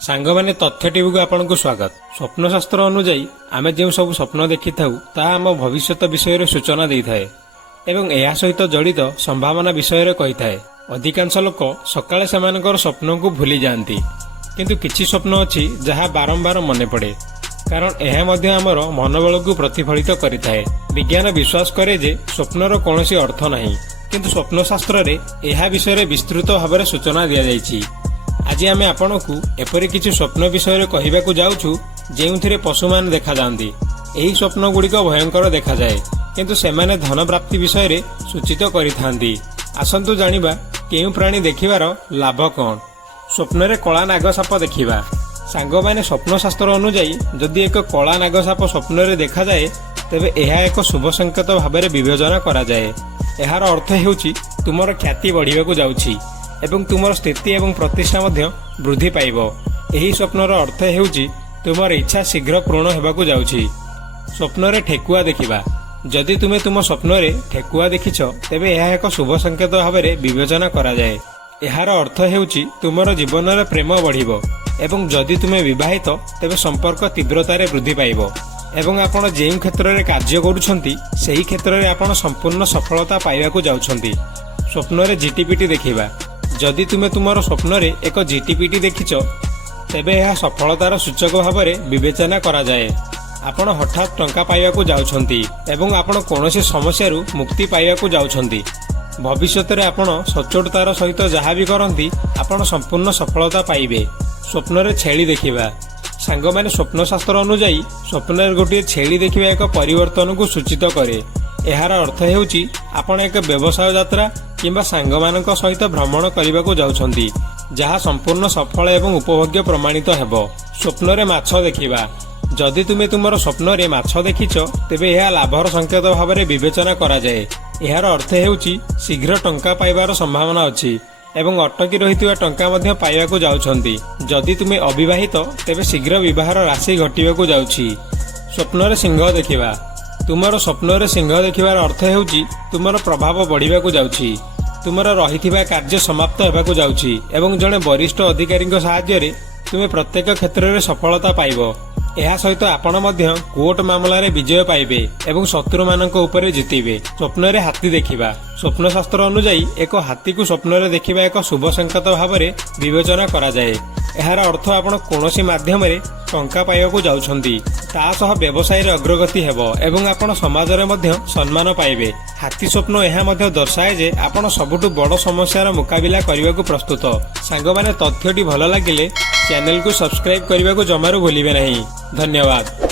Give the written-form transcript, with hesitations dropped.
सांगमाने तथ्य टीवी को आपनको स्वागत। स्वप्नशास्त्र अनुजाई आमे जो सब स्वप्न देखि थाउ ताहा आम भविष्यत विषय सूचना दे थाए एवं एहा सहित जड़ित संभावना विषय कही थाए। अधिकांश लोक सकाळे सेमानकर स्वप्न को भूली जाती, किंतु किछि स्वप्न अछि जहा बारंबार मने पड़े, कारण एहा मध्ये आमर मनोबल को प्रतिफलित करिथाए। विज्ञान विश्वास करे जे स्वप्नर कोनोसी अर्थ नाही, किंतु स्वप्नशास्त्र रे एहा विषय विस्तृत भाव सूचना दिया जायछि। आज आम आपण को एपरी किसी स्वप्न विषय कहवाकू जाऊँ जो पशु मान देखा जाती। यही स्वप्न गुड़िक भयंकर देखा जाए, किंतु सेमाने धन प्राप्ति विषय सूचित करिथांती। आसंतु जानिबा केउ प्राणी देखिबार लाभ कौन। स्वप्न रे कला नागसाप देखिबा। सांगमाने स्वप्नशास्त्र अनुजाई जदि एक कला नागसाप स्वप्न रे देखा जाए तेबे एहा एक शुभ संकेत भाव विवेचना करा जाए। एहार अर्थ हेउची तुमर ख्याति बढ़िबाकू जाउछि एवं तुमर स्थिति एवं प्रतिष्ठा मध्य वृद्धि पाइब। एही स्वप्नर अर्थ हेउची तुमर इच्छा शीघ्र पूर्ण हेबाकू जाउछि। स्वप्न रे ठेकुआ देखिबा। जदि तुमे तुम स्वप्न रे ठेकुआ देखिछ तेबे एहा एक शुभ संकेत भाव विवेचना करा जाए। एहार अर्थ हेउची तुमर जीवन रे प्रेम बढ़िबो एवं जदि तुमे विवाहित तेबे संपर्क तीव्रता रे वृद्धि पाइब एवं आपण जेउ क्षेत्र रे कार्य करूछंती सेही क्षेत्र रे आपण संपूर्ण सफलता पाइबाकू जाउछंती। स्वप्न रे जीटीपीटी देखिबा। जदि तुमे तुमर स्वप्न रे एक जीटीपीटी देखिछ तेबे यह सफलतार सूचक भाव विवेचना करा जाए। आपण हठात टंका पाइबाकू जाउछंती एवं आपण कोनोसी समस्यारू मुक्ति पाइबाकू जाउछंती। भविष्यत रे आपण सचोटतार सहित जहाँ भी करंती आपण संपूर्ण सफलता पाइबे। स्वप्न रे छेली देखिबा। सांगमाने स्वप्नशास्त्र अनुजाई स्वप्न रे गोटे छेली देखिबा एक परिवर्तन को सूचित करे। एहार अर्थ हेउची आपण एक व्यवसाय यात्रा किंबा सांगमानक सहित भ्रमण करने जाउछंती, जहा संपूर्ण सफल एवं उपभोग्य प्रमाणित हेबो। स्वप्न रे माछ देखिबा। जदि तुमे तुमर स्वप्न रे माछ देखिछ तेबे एहा लाभर संकेत भाव विवेचना करा जाए। एहार अर्थ हेउची शीघ्र टंका पाइबार संभावना अछि एवं अटकी रहितबा टंका मध्य पाइबाकू जाउछंती। जदि तुमे अविवाहित तेबे शीघ्र विवाहर राशि घटिबाकू जाउछि। स्वप्न रे सिंह देखिबा। तुमर स्वप्न रे सिंह देखिबार अर्थ हेउची तुमर प्रभाव बढ़िबाकू जाउछि, तुमर रहिथिबा कार्य समाप्त हेबाकू जाउछि एवं जणे वरिष्ठ अधिकारी सहाय्य रे तुमे प्रत्येक क्षेत्र रे सफलता पाइबो। एहा सहित आपण मध्य कोर्ट मामला रे विजय पाइबे एवं शत्रु मानक उपरे जितिबे। स्वप्न रे हाथी देखिबा। स्वप्नशास्त्र अनुजाई एक हाथी को स्वप्न रे देखिबा एक शुभ संकेत भाव विवेचना करा जाए। एहार अर्थ आपण कोनोसी माध्यम रे टंका पाइबाकू जाउछंती, ता सह व्यवसाय रे अग्रगति हेबो एवं आपण समाज रे मध्य सम्मान पाइबे। हाथी स्वप्न एहा मध्य दर्शाए जे आपण सबुठु बड़ समस्यार मुकाबिला करिबाकू प्रस्तुत। सांगमाने तथ्यटी भल लागिले चैनल को सब्सक्राइब करने को जमारू भूलिबे नहीं। धन्यवाद।